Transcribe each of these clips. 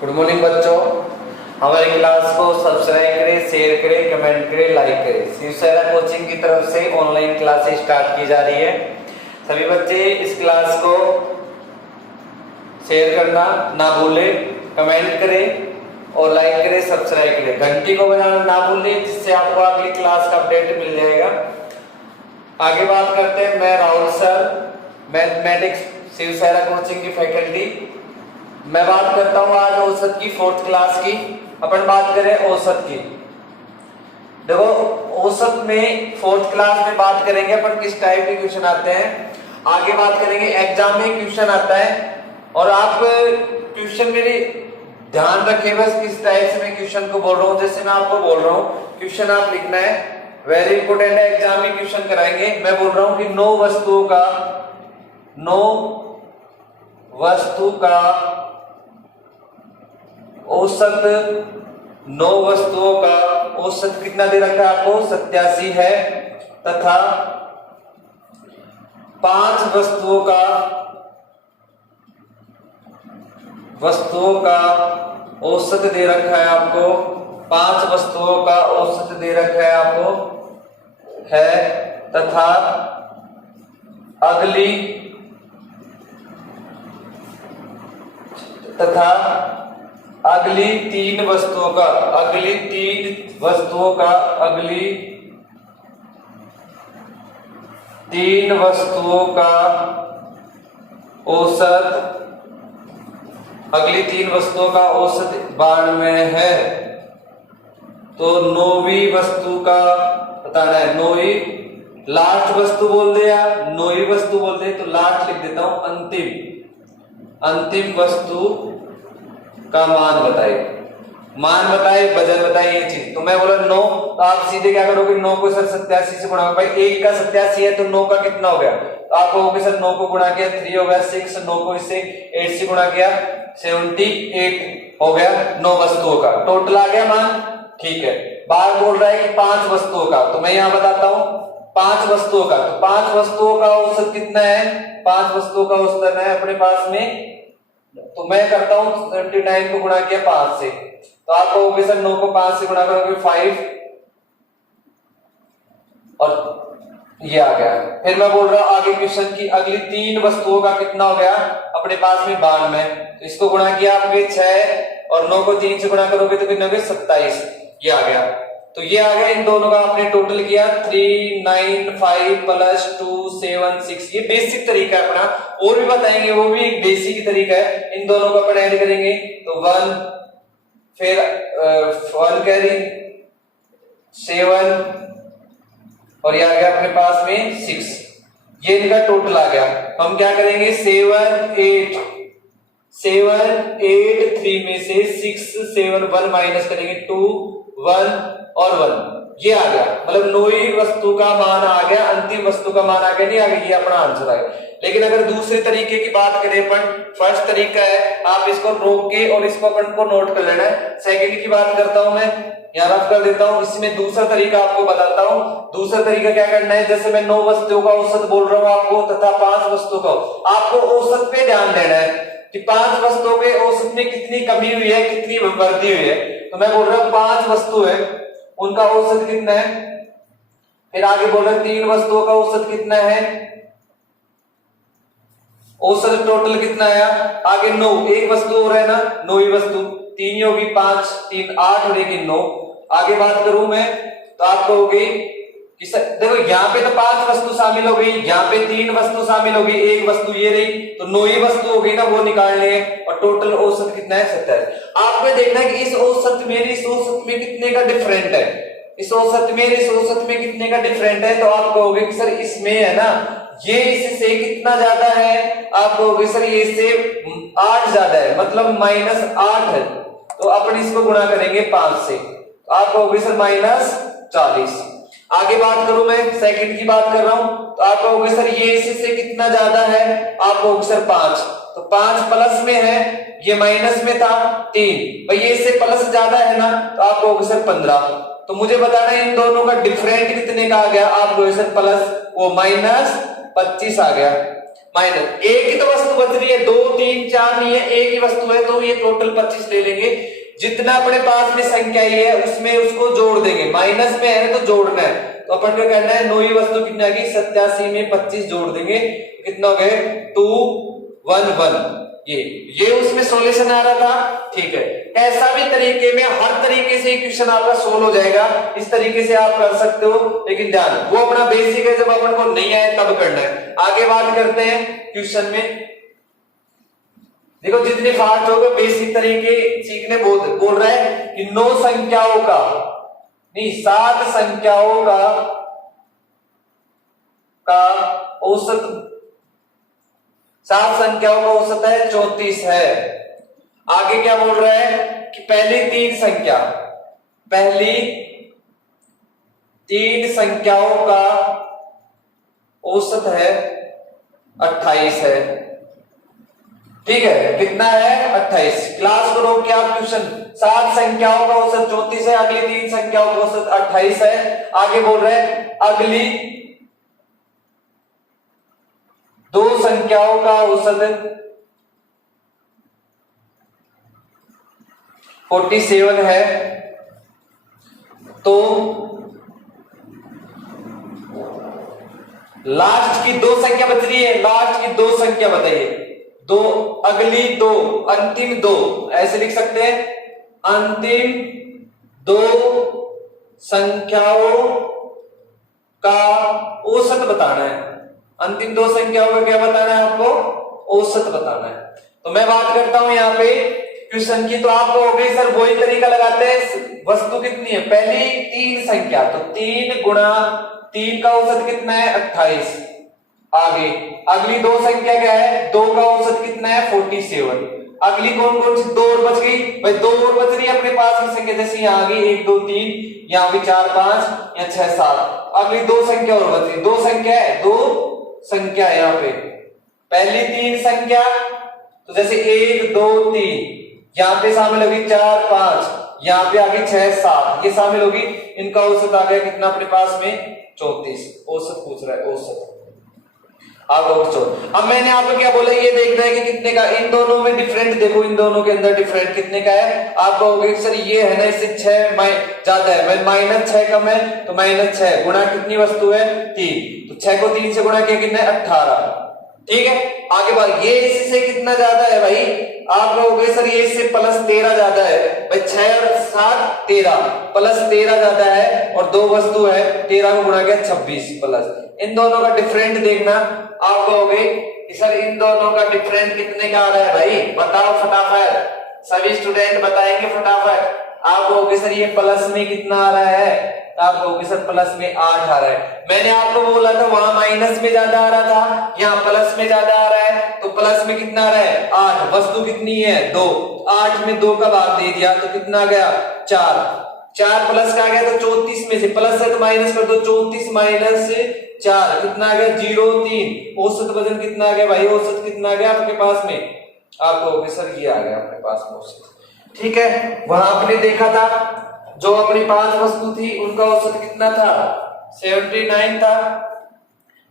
Good morning बच्चों। हमारी class को सब्सक्राइब करें, शेयर करें, कमेंट करें, लाइक करें। शिवसेना कोचिंग की तरफ से ऑनलाइन क्लासेस स्टार्ट की जा रही है। सभी बच्चे इस क्लास को शेयर करना ना भूलें, कमेंट करें और लाइक करें, सब्सक्राइब करें। घंटी को बजाना ना भूलें, जिससे आपको अगली क्लास का अपडेट मिल जाएगा। आगे बात करते हैं। मैं Rahul sir, mathematics Shivsena coaching की फैकल्टी। मैं बात करता हूं आज औसत की, 4th क्लास की। अपन बात करें औसत की। देखो, औसत में 4th क्लास में बात करेंगे अपन किस टाइप के क्वेश्चन आते हैं। आगे बात करेंगे, एग्जाम में क्वेश्चन आता है और आप क्वेश्चन मेरे ध्यान रखें बस किस टाइप से मैं क्वेश्चन को बोल रहा हूं। जैसे मैं आपको बोल रहा हूं क्वेश्चन आप लिखना है, वेरी इंपोर्टेंट है, एग्जाम में क्वेश्चन कराएंगे। मैं बोल रहा हूं कि 9 वस्तु का औसत, 9 वस्तुओं का औसत कितना दे रखा है आपको, 87 है। तथा 5 वस्तुओं का औसत दे रखा है आपको, 5 वस्तुओं का औसत दे रखा है आपको है। तथा अगली 3 वस्तुओं का औसत 92 है। तो 9वीं वस्तु का बताना है। 9वीं लास्ट वस्तु बोल दे या 9वीं वस्तु बोल दे तो लास्ट लिख देता हूं, अंतिम वस्तु का मान बताए, वजन बताए, ये चीज। तो मैं बोला 9, तो आप सीधे क्या करोगे, 9 को सर 87 से गुणा, भाई 1 का 87 है तो 9 का कितना हो गया, तो आप कहोगे सर 9 को गुणा किया 3 हो गया 6, 9 को इससे 8 से गुणा किया 78 हो गया। 9 वस्तुओं का टोटल आ गया मान, ठीक है। बार बोल रहा है कि 5 वस्तुओं का, तो मैं यहां बताता हूं 5 वस्तुओं का। तो 5 वस्तुओं का औसत कितना है, 5 वस्तुओं का औसत है अपने पास में, तो मैं करता हूं 79 को गुणा किया 5 से, तो आप कहोगे सर 9 को 5 से गुणा करोगे 5 और ये आ गया। फिर मैं बोल रहा हूं आगे क्वेश्चन की अगली 3 वस्तुओं का कितना हो गया अपने पास में 92, तो इसको गुणा किया आपके 6 और 9 को 3 से गुणा करोगे तो कितना हो गया 27, ये आ गया। तो ये आ गया, इन दोनों का आपने टोटल किया 395 प्लस 2 7 6। ये बेसिक तरीका है अपना, और भी बताएंगे, वो भी एक बेसिक ही तरीका है। इन दोनों का अपन ऐड करेंगे तो 1, फिर 1 कैरी 7 और ये आ गया अपने पास में 6, ये इनका टोटल आ गया। हम क्या करेंगे 7 8 3 में से 6 7 1 माइनस करेंगे 2 1 और 1, ये आ गया। मतलब 9वीं वस्तु का मान आ गया, अंतिम वस्तु का मान आ गया, नहीं आ गया, ये अपना आंसर आ गया। लेकिन अगर दूसरे तरीके की बात करें अपन, फर्स्ट तरीका है आप इसको रोक के और इसको अपन को नोट कर लेना है। सेकंड की बात करता हूं, मैं यहां रफ कर देता हूं। इसमें दूसरा तरीका आपको बताता हूं। दूसरा तरीका क्या करना है, जैसे मैं 9 वस्तुओं का औसत बोल रहा हूं आपको तथा 5 वस्तुओं का, आपको औसत पे ध्यान देना है कि 5 वस्तुओं के औसत में कितनी कमी हुई है, कितनी वृद्धि हुई है। तो मैं बोल रहा हूं 5 वस्तु है, उनका औसत कितना है। फिर आगे बोल रहे 3 वस्तुओं का औसत कितना है, औसत टोटल कितना आया। आगे 9, एक वस्तु और है ना, 9वीं वस्तु, 3 होगी 5 3 8 और 1 9। आगे बात करूं मैं तो आप कहोगे कि देखो यहाँ पे तो 5 वस्तु शामिल हो गई, यहाँ पे 3 वस्तु शामिल हो गई, 1 वस्तु ये रही, तो 9वीं वस्तु हो गई ना, वो निकालनी है। और टोटल औसत कितना है 27। आपको देखना है कि इस औसत में इस औसत में कितने का डिफरेंट है, इस औसत में इस औसत में कितने का डिफरेंट है। तो आप कहोगे कि सर इसमें है ना, ये इससे कितना ज्यादा है, आप कहोगे सर ये इससे 8 ज्यादा है, मतलब -8 है। तो अपन इसको गुणा करेंगे 5 से, तो आप कहोगे सर -40। आगे बात करूं मैं, सेकंड की बात कर रहा हूं, तो आप कहोगे सर ये इससे कितना ज्यादा है, आप कहोगे सर 5, तो 5 प्लस में है, ये माइनस में था 3, भाई ये इससे प्लस ज्यादा है ना, तो आप कहोगे सर 15। तो मुझे बताना है इन दोनों का डिफरेंट कितने का आ गया, आप कहोगे सर प्लस वो -25 आ गया। माइनस, एक ही तो वस्तु बच रही है, 2 3 4 नहीं है, एक ही वस्तु है, तो ये टोटल 25 ले लेंगे। जितना अपने पास में संख्या ही है उसमें उसको जोड़ देंगे, माइनस में है तो जोड़ना है, तो अपन को करना है 9 वस्तु कितनी आ गई 87 में 25 जोड़ देंगे, कितना हो गए 211। ये उसमें सॉल्यूशन आ रहा था, ठीक है। ऐसा भी तरीके में हर तरीके से क्वेश्चन आपका सोल्व हो जाएगा, इस तरीके से आप कर सकते हो, लेकिन ध्यान वो अपना बेसिक है, जब अपन को नहीं आए तब करना है। आगे बात करते हैं क्वेश्चन में, देखो जितने फास्ट होगा बेसिक तरीके सीखने बोल रहा है कि 9 संख्याओं का नहीं 7 संख्याओं का औसत, 7 संख्याओं का औसत है 34 है। आगे क्या बोल रहा है कि पहली 3 संख्याओं का औसत है 28 है, ठीक है, कितना है 28। क्लास को रोक के आप क्वेश्चन, 7 संख्याओं का औसत 34 है, अगली 3 संख्याओं का औसत 28 है। आगे बोल रहे हैं अगली 2 संख्याओं का औसत 47 है, तो लास्ट की 2 संख्या बच रही है, लास्ट की 2 संख्या बताइए, अगली 2 अंतिम 2 ऐसे लिख सकते हैं, अंतिम 2 संख्याओं का औसत बताना है। अंतिम 2 संख्याओं का क्या बताना है आपको, औसत बताना है। तो मैं बात करता हूं यहाँ पे क्वेश्चन की, तो आप कहोगे सर वही तरीका लगाते हैं, वस्तु कितनी है, पहली 3 संख्या, तो 3 गुणा 3 का औसत कितना है 28। आगे अगली 2 संख्या क्या है, 2 का औसत कितना है 47। अगली कौन कौन सी 2 और बच गई भाई, 2 और बच रही है अपने पास की संख्या, जैसे यहाँ आ गई 1 2 3, यहाँ भी 4 5 या 6 7, अगली 2 संख्या और बच गई, 2 संख्या है, 2 संख्या है यहाँ पे, पहली 3 संख्या, तो जैसे 1 2 3, यहाँ पे शामिल होगी 4 5, यहाँ पे आ गई 6 7, ये शामिल होगी, इनका औसत आ गया कितना अपने पास में 34। औसत पूछ रहा है, औसत। अब मैंने आपको क्या बोला, ये देखना है कि कितने का, इन दोनों में डिफरेंट देखो, इन दोनों के अंदर डिफरेंट कितने का है। आप कहोगे सर ये है ना, इससे 6 ज्यादा है, -6 कम है, तो -6 गुणा कितनी वस्तु है 3, तो 6 को 3 से गुणा किया कितना है 18, ठीक है। आगे बात, ये इससे कितना ज्यादा है भाई, आप कहोगे सर ये इससे +13 ज्यादा है भाई, 6 और 7 13, +13 ज्यादा है, और 2 वस्तु है, 13 को गुणा किया 26 प्लस, इन दोनों का डिफरेंट देखना। आप कहोगे कि सर इन दोनों का डिफरेंट कितने का आ रहा है भाई, बताओ फटाफट, सभी स्टूडेंट बताएंगे फटाफट। आप कहोगे सर ये प्लस में कितना आ रहा है, आप कहोगे सर प्लस में 8 आ रहा है। मैंने आपको बोला था वहां माइनस में ज्यादा आ रहा था, यहाँ प्लस में ज्यादा आ रहा है, तो प्लस में कितना आ रहा है 8, वस्तु कितनी है 2, 8 में 2 का भाग दे दिया तो कितना आ गया 4, 4 प्लस का आ गया, तो 34 में से प्लस है तो माइनस कर दो, 34 माइनस 4 कितना आ गया 0 3। औसत वजन कितना आ गया भाई, औसत कितना आ गया आपके पास में, आप कहोगे सर ये आ गया अपने पास में औसत, ठीक है। वहां आपने देखा था जो अपनी 5 वस्तु थी उनका औसत कितना था 79 था,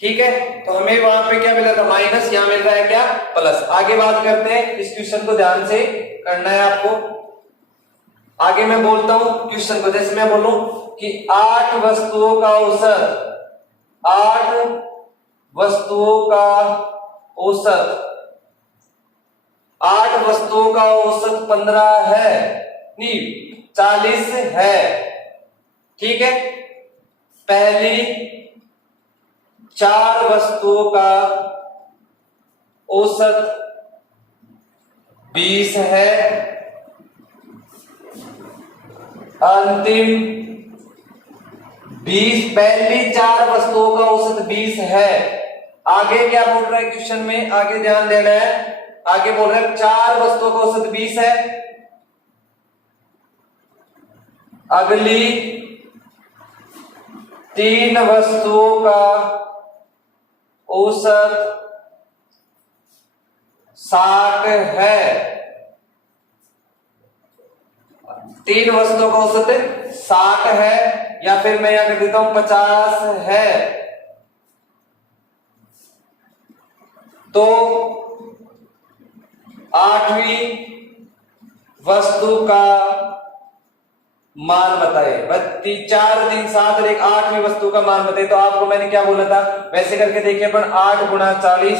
ठीक है। तो हमें वहां पे क्या मिला था माइनस, यहाँ मिल रहा है क्या प्लस। आगे बात करते हैं, इस क्वेश्चन को ध्यान से करना है आपको। आगे मैं बोलता हूं क्वेश्चन को, जैसे मैं बोलूं कि 8 वस्तुओं का औसत, 8 वस्तुओं का औसत, 8 वस्तुओं का औसत 15 है, नहीं 40 है, ठीक है। पहली 4 वस्तुओं का औसत 20 है, अंतिम 20, पहली 4 वस्तुओं का औसत 20 है। आगे क्या बोल रहा है क्वेश्चन में, आगे ध्यान देना है, आगे बोल रहा है 4 वस्तुओं का औसत 20 है, अगली 3 वस्तुओं का औसत 60 है, 3 वस्तुओं का औसत 60 है, या फिर मैं यहां कर देता हूं 50 है, तो 8वीं वस्तु का मान बताए। 4 3 7 और 1 8वीं वस्तु का मान बताए। तो आपको मैंने क्या बोला था, वैसे करके देखिए अपन 8 गुणा 40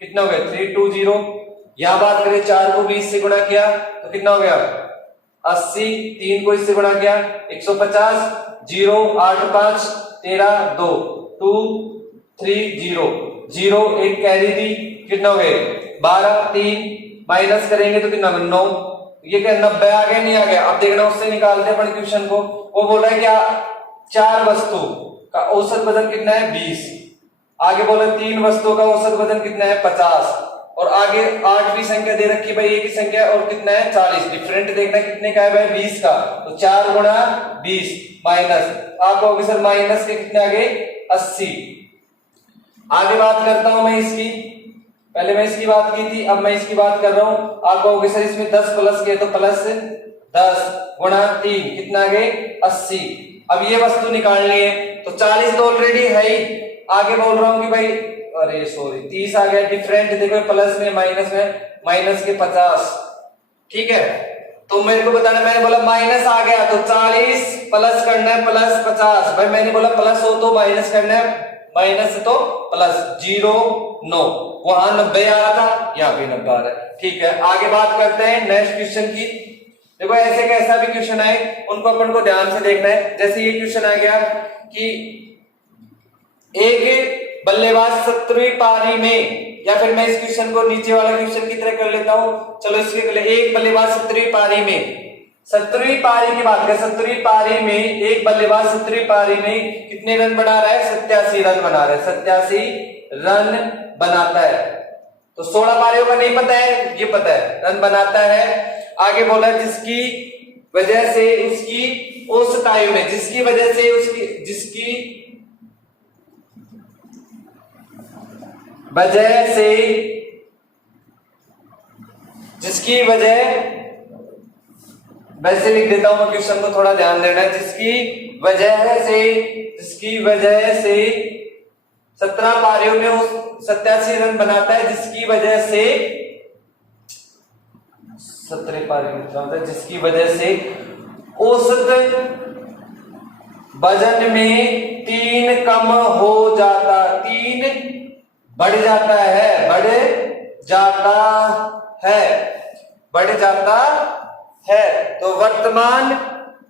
कितना हो गया 320। यहां बात करें 4 को 20 से गुणा किया तो कितना हो गया 80। 3 को इससे गुणा किया 150। 0 8 5 13 2 2 3 0 0 1 कैरी दी कितना हो गए 12। 3 माइनस करेंगे तो कितना 9। ये क्या 90 आ गया नहीं आ गया। अब देखना उससे निकालते हैं अपन क्वेश्चन को। वो बोल रहा है क्या 4 वस्तु का औसत वजन कितना है 20। आगे बोला 3 वस्तुओं का औसत वजन कितना है 50 और आगे 8वीं संख्या दे रखी है भाई एक ही संख्या और कितना है 40। डिफरेंट देखना कितने का है भाई 20 का। तो 4 गुणा 20 माइनस आप कहोगे सर माइनस के कितने आगे 80। आगे बात करता हूं मैं इसकी। पहले मैं इसकी बात की थी अब मैं इसकी बात कर रहा हूं। आप कहोगे सर इसमें 10 प्लस किया तो प्लस 10 गुणा 3 कितना गए 80। अब ये वस्तु निकालनी है तो 40 तो ऑलरेडी है ही। आगे बोल रहा हूं कि भाई अरे सॉरी 30 आ गया। डिफरेंट देखो प्लस में माइनस के 50। ठीक है तो मेरे को बताना, मैंने बोला माइनस आ गया तो 40 प्लस करना है प्लस 50। भाई मैंने बोला प्लस हो तो माइनस करना है माइनस तो प्लस 0 9। वहां 90 आ रहा था यहाँ पे 90 आ रहा है। ठीक है आगे बात करते हैं नेक्स्ट क्वेश्चन की। देखो ऐसे कैसा भी क्वेश्चन आए उनको अपन को ध्यान से देखना है। जैसे ये क्वेश्चन आ गया कि एक बल्लेबाज 17वीं पारी में, या फिर मैं इस क्वेश्चन को नीचे वाला क्वेश्चन की तरह कर लेता हूं। चलो इसके पहले एक बल्लेबाज 17वीं पारी में 17वीं पारी की बात करें 17वीं पारी में एक बल्लेबाज 17वीं पारी में कितने रन बना रहा है 87 रन बना रहा है। 87 रन बनाता है। तो 16 पारियों का नहीं पता है ये पता है रन बनाता है। आगे बोला जिसकी वजह से उसकी औसत आयु में जिसकी वजह से वैसे लिख देता हूं मैं क्वेश्चन को, थोड़ा ध्यान देना है। जिसकी वजह से 17 पारियों में वो 87 रन बनाता है। जिसकी वजह से 17 पारियों में जिसकी वजह से औसत वजन में 3 कम हो जाता 3 बढ़ जाता है। तो वर्तमान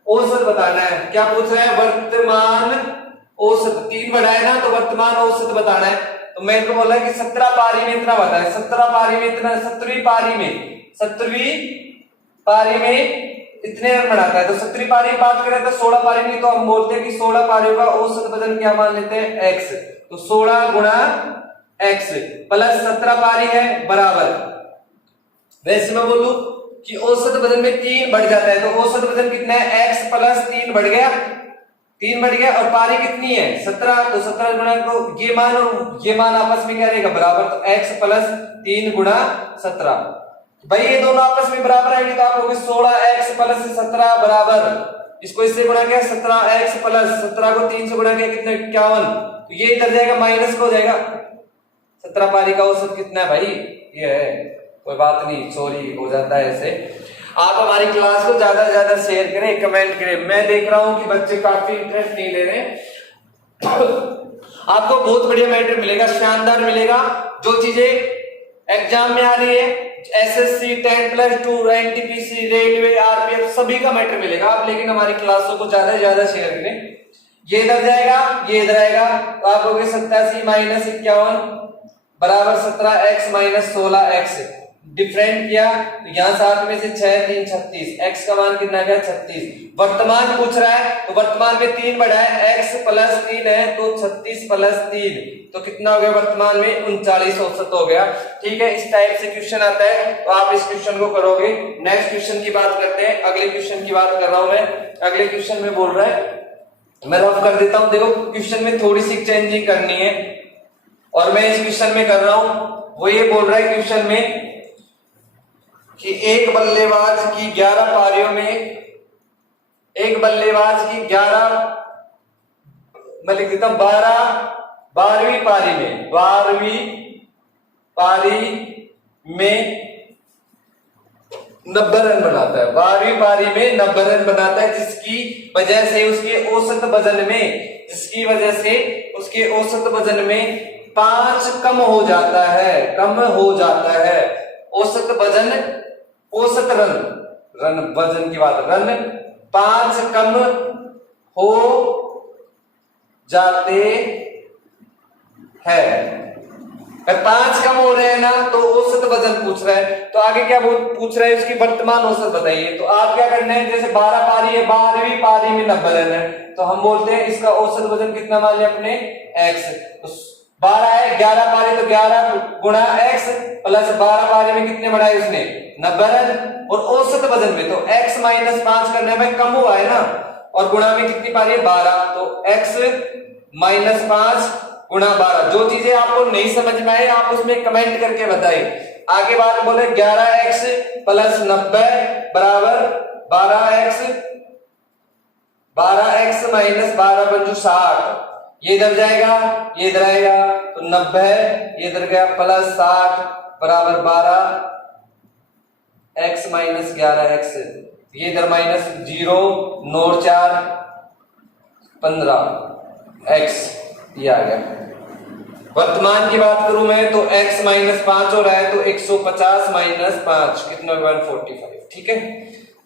औसत बताना है। क्या पूछ रहा है वर्तमान औसत 3 बढ़ा है ना तो वर्तमान औसत बताना है। तो मेरे को बोला कि 17 पारी में इतना बताया 17 पारी में इतना 17वीं पारी में इतने रन बनाता है। तो 17वीं पारी की बात करें तो 16 पारी में तो हम बोलते हैं कि 16 पारियों का औसत वजन क्या मान लेते हैं x। तो 16 गुणा x प्लस 17 पारी है बराबर। वैसे मैं बोलूं कि औसत वजन में 3 बढ़ जाता है तो औसत वजन कितना है x प्लस 3 बढ़ गया और पारी कितनी है 17। तो 17 गुणा को ये मान और ये मान आपस में क्या रहेगा बराबर। तो x प्लस 3 गुणा 17 भाई ये दोनों आपस में बराबर आएंगे तो आप लोग 16x प्लस 17 बराबर। इसको इससे गुणा किया 17x प्लस 17 को 3 से गुणा किया कितना 51। तो ये इधर जाएगा माइनस को हो जाएगा। 17 पारी का औसत कितना है भाई ये है। कोई बात नहीं सॉरी हो जाता है ऐसे। आप हमारी क्लास को ज्यादा से ज्यादा शेयर करें कमेंट करें। मैं देख रहा हूं कि बच्चे काफी इंटरेस्ट नहीं ले रहे। आपको बहुत बढ़िया मैटर मिलेगा शानदार मिलेगा। जो चीजें एग्जाम में आ रही है एसएससी 10+2 एनटीपीसी रेलवे आरपीएफ सभी का मैटर मिलेगा आप। लेकिन हमारी क्लासों को ज्यादा से ज्यादा शेयर करें। ये इधर जाएगा ये इधर आएगा तो आप लोग 87 माइनस 51 बराबर 17x माइनस 16x। डिफरेंट किया तो यहाँ 7 में से 6 3 36 x का मान कितना गया 36। वर्तमान पूछ रहा है तो वर्तमान में 3 बढ़ा है x प्लस 3 है तो 36 प्लस 3 तो कितना हो गया वर्तमान में 39 औसत हो गया। ठीक है इस टाइप से क्वेश्चन आता है तो आप इस क्वेश्चन को करोगे। नेक्स्ट क्वेश्चन की बात करते हैं। अगले क्वेश्चन की बात कर रहा हूं मैं। अगले क्वेश्चन में बोल रहा है मैं रफ कर देता हूं। देखो क्वेश्चन में थोड़ी सी चेंजिंग करनी है और मैं इस क्वेश्चन में कर रहा हूं। वो ये बोल रहा है क्वेश्चन में कि एक बल्लेबाज की 11 पारियों में एक बल्लेबाज की 11 मैं लिख देता हूं 12वीं पारी में 12वीं पारी में 90 रन बनाता है, 12वीं पारी में 90 रन बनाता है, जिसकी वजह से उसके औसत वजन में 5 कम हो जाता है। औसत रन वजन की बात, रन 5 कम हो जाते हैं। 5 कम हो रहे हैं ना, तो औसत वजन पूछ रहा है। तो आगे क्या पूछ रहा है, उसकी वर्तमान औसत बताइए। तो आप क्या करना है, जैसे 12 पारी है, 12वीं पारी में 90 रन है, तो हम बोलते हैं इसका औसत वजन कितना मान लिया अपने x। तो 12 है, 11 पारी तो 11 गुणा x प्लस 12 पारी में कितने बढ़ाए उसने 90 रन, और औसत वजन में तो x माइनस 5 करने में कम हुआ है ना, और गुणा में कितनी पारी है 12, तो x माइनस 5 गुणा 12। जो चीजें आपको नहीं समझ में आए आप उसमें कमेंट करके बताइए। आगे बात बोले 11x प्लस 90 बराबर 12x माइनस 12 पंचू 60, ये इधर जाएगा, ये इधर आएगा, तो 90 ये इधर गया प्लस 60 बराबर 12x माइनस 11x, ये इधर माइनस 0 9 4 15x, ये आ गया। वर्तमान की बात करूं मैं तो x माइनस 5 हो रहा है, तो 150 माइनस 5 कितना 145। ठीक है,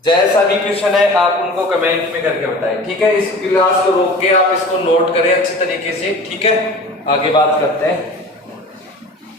जैसा भी क्वेश्चन है आप उनको कमेंट में करके बताएं। ठीक है, इस क्लास को रोक के आप इसको नोट करें अच्छे तरीके से। ठीक है, आगे बात करते हैं।